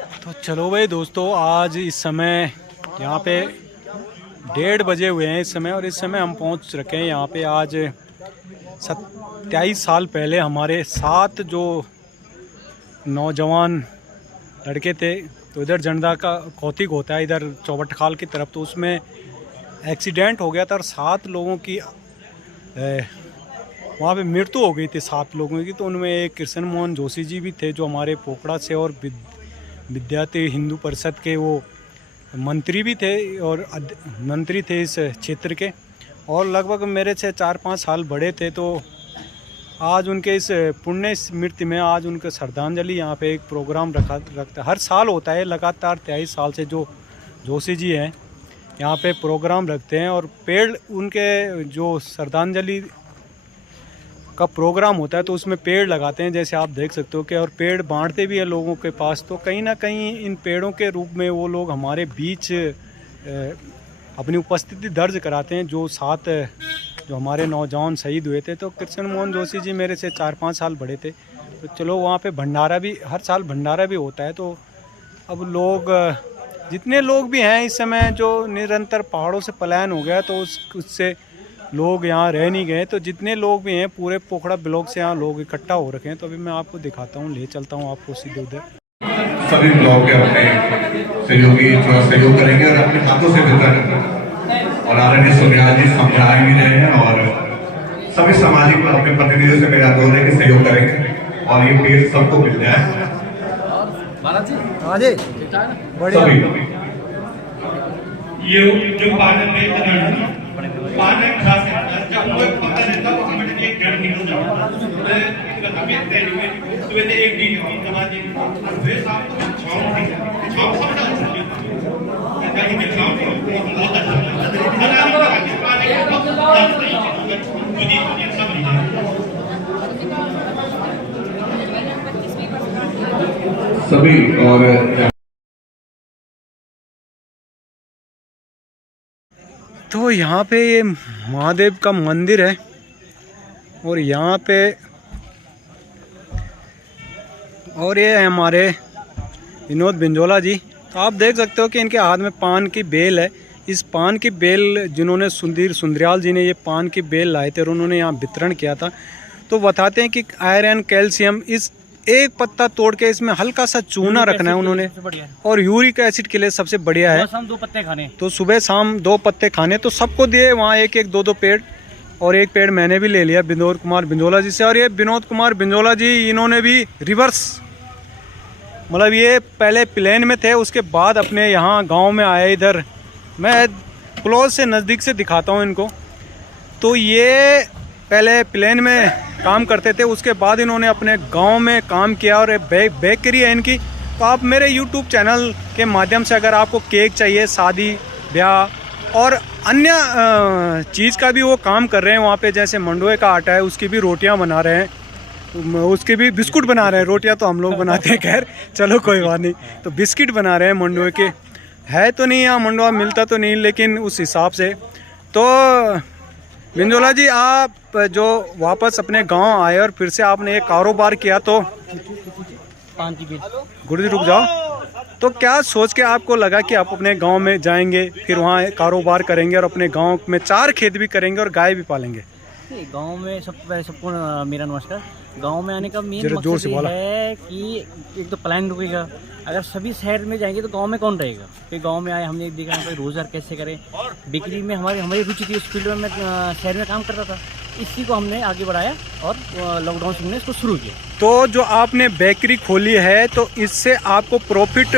तो चलो भाई दोस्तों, आज इस समय यहाँ पे 1:30 बजे हुए हैं इस समय, और इस समय हम पहुँच रखे हैं यहाँ पे। आज 27 साल पहले हमारे 7 जो नौजवान लड़के थे, तो इधर जंडा का कौतिक होता है इधर चौबटखाल की तरफ, तो उसमें एक्सीडेंट हो गया था और 7 लोगों की वहाँ पे मृत्यु हो गई थी, 7 लोगों की। तो उनमें एक कृष्ण मोहन जोशी जी भी थे जो हमारे पोखड़ा से, और विद्यार्थी हिंदू परिषद के वो मंत्री भी थे और मंत्री थे इस क्षेत्र के, और लगभग मेरे से 4-5 साल बड़े थे। तो आज उनके इस पुण्य स्मृति में आज उनके श्रद्धांजलि यहाँ पे एक प्रोग्राम रखता हर साल होता है। लगातार 23 साल से जो जोशी जी हैं यहाँ पे प्रोग्राम रखते हैं, और पेड़ उनके जो श्रद्धांजलि का प्रोग्राम होता है तो उसमें पेड़ लगाते हैं, जैसे आप देख सकते हो कि, और पेड़ बांटते भी हैं लोगों के पास। तो कहीं ना कहीं इन पेड़ों के रूप में वो लोग हमारे बीच अपनी उपस्थिति दर्ज कराते हैं। जो 7 जो हमारे नौजवान शहीद हुए थे, तो कृष्ण मोहन जोशी जी मेरे से 4-5 साल बड़े थे। तो चलो, वहाँ पे भंडारा भी हर साल भंडारा भी होता है। तो अब लोग जितने लोग भी हैं इस समय, जो निरंतर पहाड़ों से पलायन हो गया, तो उससे लोग यहाँ रह नहीं गए। तो जितने लोग भी हैं पूरे पोखड़ा ब्लॉक से यहाँ लोग इकट्ठा हो रखे हैं। तो अभी मैं आपको दिखाता हूँ, ले चलता हूँ आपको सीधे उधर। सभी ब्लॉक के अपने सहयोगी थोड़ा सहयोग करेंगे और अपने हाथों से वितरण, और आदरणीय सोनिया जी समझा भी रहे हैं, और सभी सामाजिक अपने प्रतिनिधियों से मेरा अनुरोध है कि सहयोग करेंगे और ये पेड़ सबको मिल जाए। ये जो पालन में पालन खास जब वो पता रहता वो समझ नहीं 1.5 निकल जाता है। एक तबियत तेरी में सुबह से 1 दिन की नमाज फिर शाम को शाम सब डाल कहीं के शाम को बहुत अच्छा सभी और तो यहाँ पे ये महादेव का मंदिर है, और यहाँ पे और ये है हमारे विनोद बिंजोला जी। तो आप देख सकते हो कि इनके हाथ में पान की बेल है। इस पान की बेल जिन्होंने सुंदरियाल जी ने ये पान की बेल लाए थे और उन्होंने यहाँ वितरण किया था। तो बताते हैं कि आयरन, कैल्शियम, इस एक पत्ता तोड़ के इसमें हल्का सा चूना रखना है उन्होंने, और यूरिक एसिड के लिए सबसे बढ़िया है। 2 पत्ते खाने, तो सुबह शाम 2 पत्ते खाने। तो सबको दिए वहाँ 1-1, 2-2 पेड़, और एक पेड़ मैंने भी ले लिया विनोद कुमार बिंजोला जी से। और ये विनोद कुमार बिंजोला जी इन्होंने भी रिवर्स, मतलब ये पहले प्लेन में थे, उसके बाद अपने यहाँ गांव में आए। इधर मैं क्लोज से नज़दीक से दिखाता हूँ इनको। तो ये पहले प्लेन में काम करते थे, उसके बाद इन्होंने अपने गांव में काम किया, और बेकरी है इनकी। तो आप मेरे YouTube चैनल के माध्यम से अगर आपको केक चाहिए, शादी ब्याह और अन्य चीज़ का भी वो काम कर रहे हैं वहाँ पे, जैसे मंडुए का आटा है उसकी भी रोटियाँ बना रहे हैं, उसके भी बिस्कुट बना रहे हैं। रोटियाँ तो हम लोग बनाते हैं, खैर चलो कोई बात नहीं। तो बिस्किट बना रहे हैं मंडुए के, है तो नहीं यहाँ मंडुआ मिलता तो नहीं, लेकिन उस हिसाब से। तो बिंजोला जी, आप जो वापस अपने गांव आए और फिर से आपने ये कारोबार किया, तो पान की बेल, गुरु जी रुक जाओ, तो क्या सोच के आपको लगा कि आप अपने गांव में जाएंगे, फिर वहाँ कारोबार करेंगे और अपने गांव में 4 खेत भी करेंगे और गाय भी पालेंगे? गांव में सबको मेरा नमस्कार। गांव में आने का मेन मकसद ये है कि एक तो प्लान रुकेगा। अगर सभी शहर में जाएंगे तो गांव में कौन रहेगा। फिर गांव में आए, हमने देखा भाई रोजगार कैसे करें। बिक्री में हमारी रुचि थी, उस फील्ड में मैं शहर में काम करता था, इसी को हमने आगे बढ़ाया और लॉकडाउन से हमने इसको शुरू किया। तो जो आपने बेकरी खोली है, तो इससे आपको प्रॉफिट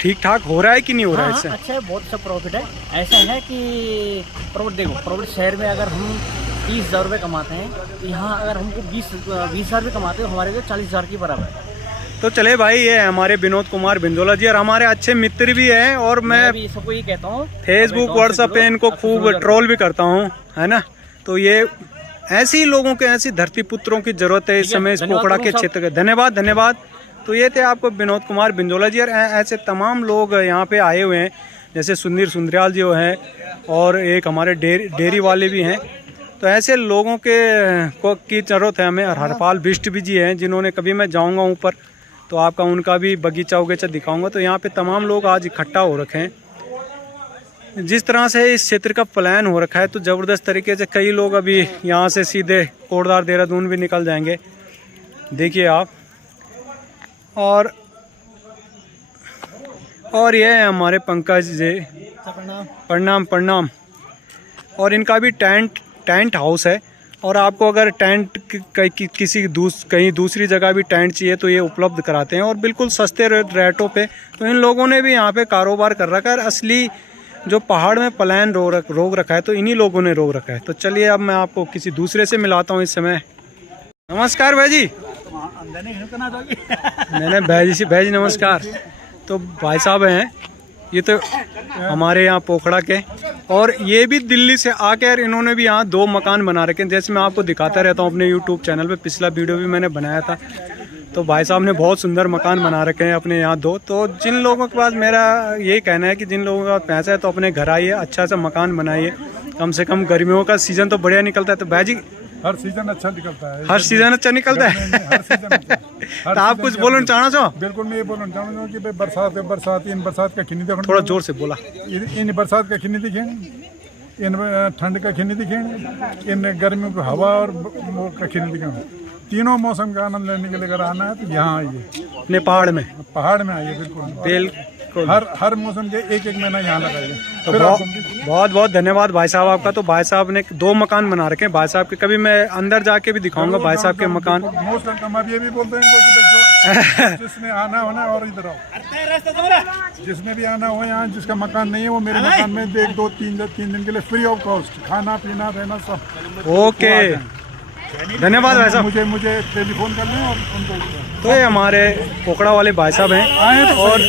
ठीक ठाक हो रहा है कि नहीं हो रहा है? अच्छा है, बहुत अच्छा प्रॉफिट है। ऐसा है कि प्रॉफिट देखो, प्रॉफिट शहर में अगर हम 30,000 रुपये कमाते हैं, यहाँ अगर हमको 20,000 रुपये कमाते हैं, हमारे लिए 40,000 की बराबर है। तो चले भाई, ये हमारे विनोद कुमार बिंजोला जी और हमारे अच्छे मित्र भी हैं, और मैं भी सबको ये कहता हूँ, फेसबुक व्हाट्सएप पे इनको खूब ट्रोल भी करता हूँ, है ना। तो ये ऐसे ही लोगों के, ऐसी धरती पुत्रों की जरूरत है इस समय इस पोखड़ा के क्षेत्र के। धन्यवाद। तो ये थे आपको विनोद कुमार बिंजोला जी, और ऐसे तमाम लोग यहाँ पे आए हुए हैं, जैसे सुंदरियाल जी हैं, और एक हमारे डेयरी वाले भी हैं। तो ऐसे लोगों की ज़रूरत है हमें। और हरपाल बिष्ट भी जी हैं, जिन्होंने, कभी मैं जाऊँगा ऊपर तो आपका उनका भी बगीचा उगीचा दिखाऊंगा। तो यहाँ पे तमाम लोग आज इकट्ठा हो रखे हैं। जिस तरह से इस क्षेत्र का प्लान हो रखा है तो ज़बरदस्त तरीके से कई लोग अभी यहाँ से सीधे कोटद्वार देहरादून भी निकल जाएंगे, देखिए आप। और ये है हमारे पंकज जी, प्रणाम प्रणाम। और इनका भी टेंट हाउस है, और आपको अगर टेंट कहीं दूसरी जगह भी टेंट चाहिए तो ये उपलब्ध कराते हैं, और बिल्कुल सस्ते रेटों पे। तो इन लोगों ने भी यहाँ पे कारोबार कर रखा है। असली जो पहाड़ में प्लान रोक रखा है तो इन्हीं लोगों ने रोक रखा है। तो चलिए अब मैं आपको किसी दूसरे से मिलाता हूँ इस समय। नमस्कार भाई जी। मैंने भाई जी नमस्कार। तो भाई साहब हैं ये तो हमारे यहाँ पोखड़ा के, और ये भी दिल्ली से आकर इन्होंने भी यहाँ 2 मकान बना रखे हैं। जैसे मैं आपको दिखाता रहता हूँ अपने यूट्यूब चैनल पे, पिछला वीडियो भी मैंने बनाया था। तो भाई साहब ने बहुत सुंदर मकान बना रखे हैं अपने यहाँ 2। तो जिन लोगों के पास, मेरा यही कहना है कि जिन लोगों के पास पैसा है तो अपने घर आइए, अच्छा सा मकान बनाइए। कम से कम गर्मियों का सीज़न तो बढ़िया निकलता है। तो भाई जी हर सीजन अच्छा निकलता है। हर सीजन अच्छा निकलता है। हर सीजन अच्छा। तो आप कुछ बोलना चाहना चाहो? बिल्कुल मैं ये बोलना चाहूँगा कि भाई बरसात इन बरसात का खिनी देखो, थोड़ा जोर से बोला। इन बरसात का खिनी दिखे, इन ठंड का खिनी दिखे, इन गर्मियों की हवा और वो का खिनी दिखे। तीनों मौसम का आनंद लेने के लिए अगर आना है तो यहाँ आइए, अपने पहाड़ में आइए। बिल्कुल हर मौसम के एक महीना यहाँ लगाइए। तो बहुत बहुत धन्यवाद भाई साहब आपका। तो भाई साहब ने 2 मकान बना रखे हैं भाई साहब के। कभी मैं अंदर जाके भी दिखाऊंगा भाई साहब के मकान। Most welcome. अब ये भी बोलते हैं इनको कि जिसने आना हो ना, और इधर आओ, जिसने भी आना हो यहाँ, जिसका मकान नहीं है वो मेरे मकान में 1-2-3 दिन के लिए फ्री ऑफ कॉस्ट खाना पीना रहना सब। ओके धन्यवाद भाई साहब। मुझे टेलीफोन कर लें और उनको। तो ये हमारे पोखड़ा वाले भाई साहब हैं, और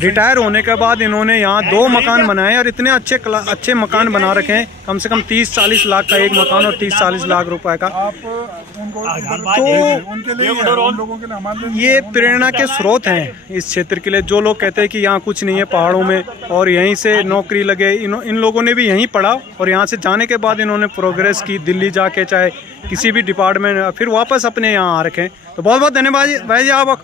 रिटायर होने के बाद इन्होंने यहाँ 2 मकान बनाए, और इतने अच्छे मकान बना रखे हैं। कम से कम 30-40 लाख का एक मकान, और 30-40 लाख रुपए का। आप उनको तो उनके लिए उन लोगों के लिए हमारे लिए ये प्रेरणा के स्रोत हैं इस क्षेत्र के लिए। जो लोग कहते हैं कि यहाँ कुछ नहीं है पहाड़ों में, और यहीं से नौकरी लगे, इन लोगों ने भी यहीं पढ़ा, और यहाँ से जाने के बाद इन्होंने प्रोग्रेस की, दिल्ली जाके चाहे किसी भी डिपार्टमेंट, फिर वापस अपने यहाँ आ रखे हैं। तो बहुत बहुत धन्यवाद भाई जी आप।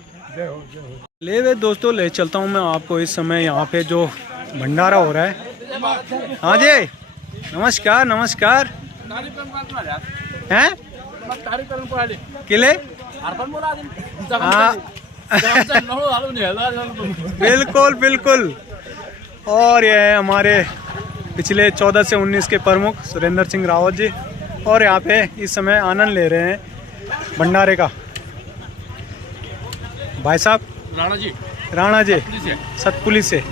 ले वे दोस्तों, ले चलता हूँ मैं आपको इस समय यहाँ पे जो भंडारा हो रहा है। हाँ जी नमस्कार नमस्कार। हैं किले हाँ बिल्कुल बिल्कुल। और ये है हमारे पिछले 14 से 19 के प्रमुख सुरेंद्र सिंह रावत जी, और यहाँ पे इस समय आनंद ले रहे हैं भंडारे का। भाई साहब राणा जी सतपुली से।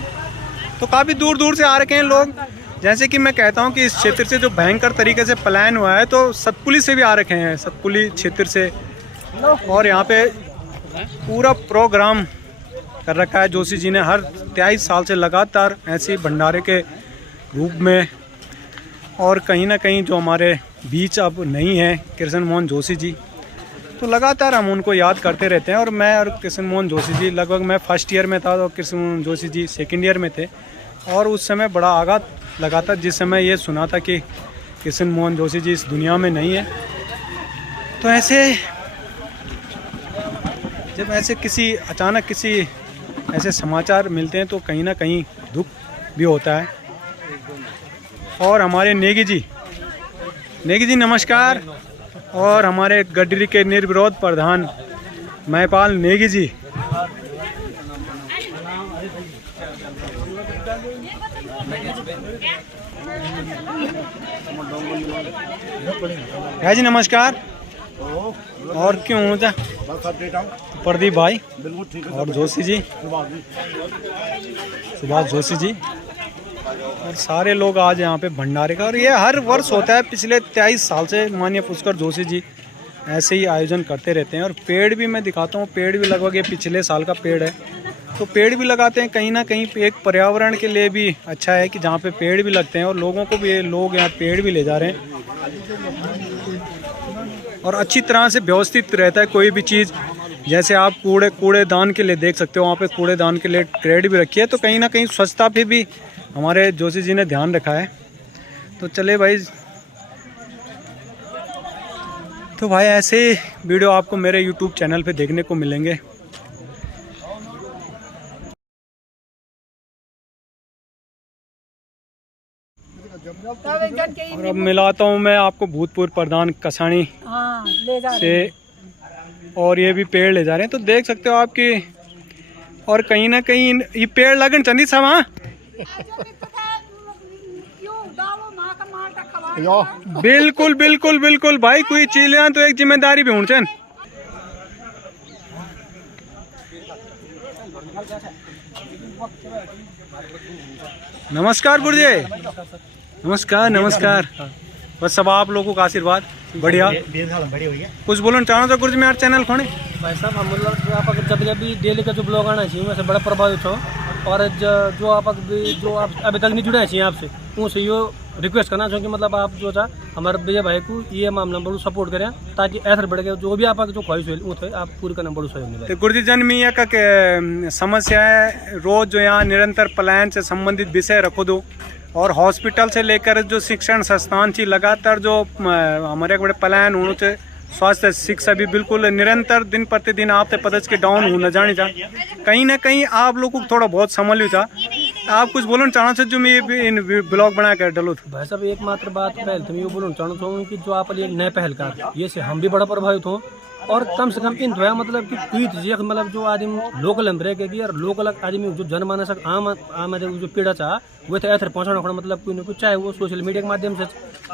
तो काफ़ी दूर दूर से आ रखे हैं लोग। जैसे कि मैं कहता हूँ कि इस क्षेत्र से जो भयंकर तरीके से प्लान हुआ है, तो सतपुली से भी आ रखे हैं, सतपुली क्षेत्र से। और यहाँ पे पूरा प्रोग्राम कर रखा है जोशी जी ने। हर 23 साल से लगातार ऐसे भंडारे के रूप में। और कहीं ना कहीं जो हमारे बीच अब नहीं है कृष्ण मोहन जोशी जी, तो लगातार हम उनको याद करते रहते हैं। और मैं और कृष्ण मोहन जोशी जी, लगभग मैं फर्स्ट ईयर में था और कृष्ण मोहन जोशी जी सेकेंड ईयर में थे। और उस समय बड़ा आघात लगा था जिस समय ये सुना था कि कृष्ण मोहन जोशी जी इस दुनिया में नहीं है। तो ऐसे जब ऐसे अचानक किसी ऐसे समाचार मिलते हैं तो कहीं ना कहीं दुख भी होता है। और हमारे नेगी जी नमस्कार। और हमारे गडरी के निर्विरोध प्रधान महिपाल नेगी जी। भाई जी नमस्कार। और क्यों होता प्रदीप भाई और जोशी जी, सुभाष जोशी जी, और सारे लोग आज यहाँ पे भंडारे का। और ये हर वर्ष होता है, पिछले 23 साल से माननीय पुष्कर जोशी जी ऐसे ही आयोजन करते रहते हैं। और पेड़ भी मैं दिखाता हूँ, पेड़ भी लगभग ये पिछले साल का पेड़ है। तो पेड़ भी लगाते हैं, कहीं ना कहीं एक पर्यावरण के लिए भी अच्छा है कि जहाँ पे पेड़ भी लगते हैं और लोगों को भी, लोग यहाँ पेड़ भी ले जा रहे हैं। और अच्छी तरह से व्यवस्थित रहता है कोई भी चीज़। जैसे आप कूड़ेदान के लिए देख सकते हो, वहाँ पे कूड़ेदान के लिए ट्रेड भी रखी है। तो कहीं ना कहीं स्वच्छता पे भी हमारे जोशी जी ने ध्यान रखा है। तो चले भाई, तो भाई ऐसे वीडियो आपको मेरे YouTube चैनल पे देखने को मिलेंगे। और अब मिलाता हूँ मैं आपको भूतपूर्व प्रधान कसानी से, और ये भी पेड़ ले जा रहे हैं, तो देख सकते हो आपकी। और कहीं ना कहीं ये पेड़ लगन चंदी सब। हाँ बिल्कुल बिल्कुल बिल्कुल भाई, कोई चीज लेना तो एक जिम्मेदारी भी होनी चाहिए। नमस्कार गुरुजी, नमस्कार नमस्कार। बस सब आप लोगों का आशीर्वाद बढ़िया। कुछ बोलना चाहो तो गुरुजी मेरा चैनल खोने। भाई साहब हम मतलब आप जब भी डेली का जो ब्लॉग आना चाहिए वैसे बड़ा प्रभावित हो, और जो आप अभी तक नहीं जुड़े चाहिए आपसे उनसे यो रिक्वेस्ट करना चाहिए कि मतलब आप जो था हमारे भैया भाई को ये मामला बड़ू सपोर्ट करें, ताकि ऐसा बढ़ गया जो भी आप जो ख्वाहिश हुई वो थे आप पूरी करना बड़ू सहयोग मिले। तो गुरुजी जनमिया का समस्या है, रोज जो यहाँ निरंतर पलायन से संबंधित विषय रखो दो, और हॉस्पिटल से लेकर जो शिक्षण संस्थान थी लगातार जो हमारे बड़े पलायन होने से स्वास्थ्य शिक्षा भी बिल्कुल निरंतर दिन प्रतिदिन आपसे पता के डाउन होना जाने जा, कहीं ना कहीं आप लोगों को थोड़ा बहुत संभल था। आप कुछ बोलना चाहना चाहिए जो मैं इन ब्लॉग बना कर डालू। भाई साहब एकमात्र बात पहले तो मैं ये बोलना चाहना चाहूँगा कि जो आप एक नए पहलकार ये से हम भी बड़ा प्रभावित हों, और कम से कम इन धोया मतलब कि कोई चीज़ मतलब जो आदमी लोकल हम रह गए और लोकल आदमी जो जनमानस आम जो पीड़ा चाह वो तो ऐसे पहुँचाना पड़ा, मतलब कोई ना कोई, चाहे वो सोशल मीडिया के माध्यम से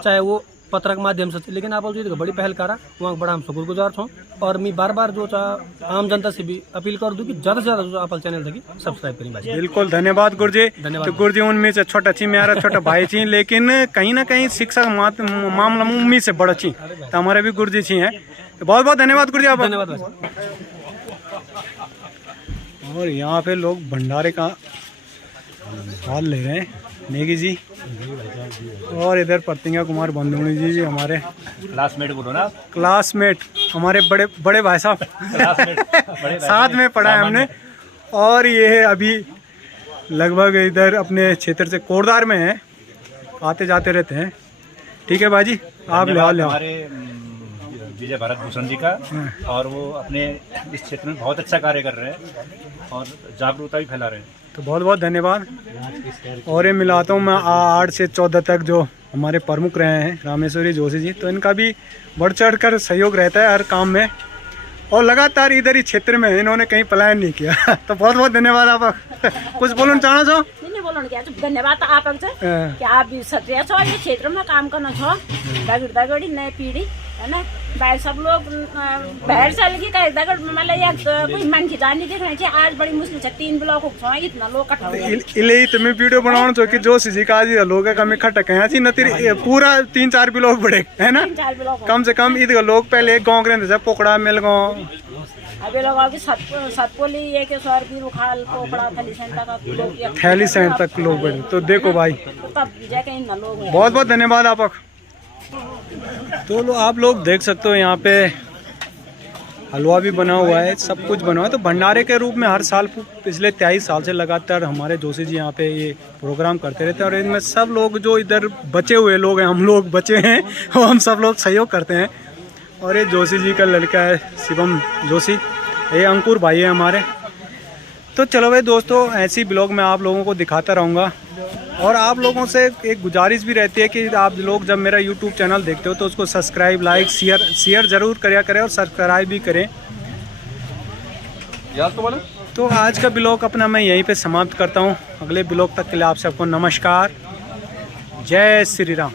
चाहे वो पत्र के माध्यम से, लेकिन आप बड़ी पहल करा वहाँ बड़ा हम शुक्रगुजार छो। और मैं बार बार जो आम जनता से भी अपील कर दूँ कि ज़्यादा से ज़्यादा जो आप चैनल थी सब्सक्राइब करें। बिल्कुल धन्यवाद गुरुजी। तो गुरुजी उनमें से छोटा छी मेरा छोटा भाई छी, लेकिन कहीं ना कहीं शिक्षा मामला उम्मीद से बड़ा छी, तो हमारे भी गुरुजी छी हैं। तो बहुत बहुत धन्यवाद गुरुजी आप। धन्यवाद। और यहाँ पे लोग भंडारे का स्वाद ले रहे हैं, नेगी जी, और इधर प्रतिज्ञा कुमार बंदूणी जी भी हमारे क्लासमेट बोलो ना, क्लासमेट हमारे बड़े बड़े भाई साहब साथ में पढ़ा है हमने। और ये अभी लगभग इधर अपने क्षेत्र से कोटद्वार में है, आते जाते रहते हैं। ठीक है भाजी, आप ले आओ। हमारे विजय भारत भूषण जी का, और वो अपने इस क्षेत्र में बहुत अच्छा कार्य कर रहे हैं और जागरूकता भी फैला रहे हैं, तो बहुत बहुत धन्यवाद। और ये मिलाता हूँ मैं 8 से 14 तक जो हमारे प्रमुख रहे हैं रामेश्वरी जोशी जी, तो इनका भी बढ़ चढ़ कर सहयोग रहता है हर काम में, और लगातार इधर ही क्षेत्र में इन्होंने कहीं पलायन नहीं किया। तो बहुत बहुत धन्यवाद। आप कुछ बोलना चाहो छो? नहीं बोलना क्या, धन्यवाद आप कि आप भी सत्य छो ये क्षेत्र में काम करना छो, दगड़ी नई पीढ़ी है ना भाई, सब लोग बाहर से लगी कहे दगड़ मतलब कोई मन की जानी देखना चाहिए। आज बड़ी मुश्किल है 3 ब्लॉक छो इतना लोग इकट्ठा हुए इले तुम्हें वीडियो बनाना चाहिए कि जोशी जी का आज लोग कम इकट्ठा कहे छी न पूरा 3-4 ब्लॉक बड़े है ना, कम से कम इधर लोग पहले एक गाँव के रहते थे, पोखड़ा मिलगांव, अभी लोग सतपोली ये के सर भी रुखाल पोखड़ा थैली सेंट तक लोग बड़े। तो देखो भाई तब जाके इन लोग बहुत बहुत धन्यवाद आप। तो आप लोग देख सकते हो यहाँ पे हलवा भी बना हुआ है, सब कुछ बना हुआ है। तो भंडारे के रूप में हर साल पिछले 23 साल से लगातार हमारे जोशी जी यहाँ पे ये प्रोग्राम करते रहते हैं, और इनमें सब लोग जो इधर बचे हुए लोग हैं, हम लोग बचे हैं, वो हम सब लोग सहयोग करते हैं। और ये जोशी जी का लड़का है शिवम जोशी, ये अंकुर भाई है हमारे। तो चलो भाई दोस्तों, ऐसी ब्लॉग मैं आप लोगों को दिखाता रहूँगा, और आप लोगों से एक गुजारिश भी रहती है कि आप लोग जब मेरा YouTube चैनल देखते हो तो उसको सब्सक्राइब, लाइक, शेयर ज़रूर करें, और सब्सक्राइब भी करें। तो आज का ब्लॉग अपना मैं यहीं पे समाप्त करता हूँ। अगले ब्लॉग तक के लिए आप सबको नमस्कार, जय श्री राम।